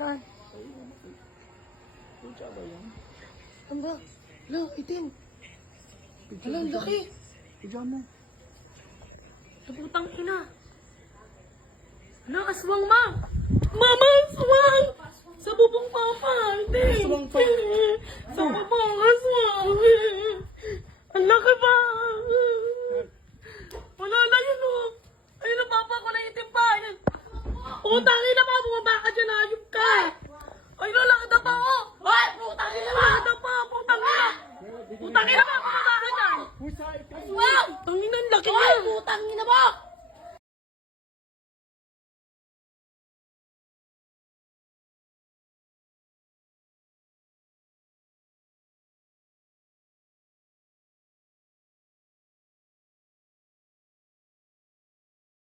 Saan? Pucha ba yan? Saan ba? Hala, itim. Hala, ang laki. Pucha mo. Putang ina. Hala, aswang ma. Mama, aswang. Sa bubong papa. Hindi. Aswang pa. Sa bubong, aswang. Ang laki ba? Wala na yun o. Ayun ang papa ko na itim pa. Putang ina mo, bumaba ka dyan, ayub ka. Ayun ang laki na pa o. Ay, putang ina mo. Laki na pa, putang ina. Putang ina mo, bumaba ka dyan. Pucha, ikaw. Aswang! Tangin ang laki niya. Ay, putang ina mo.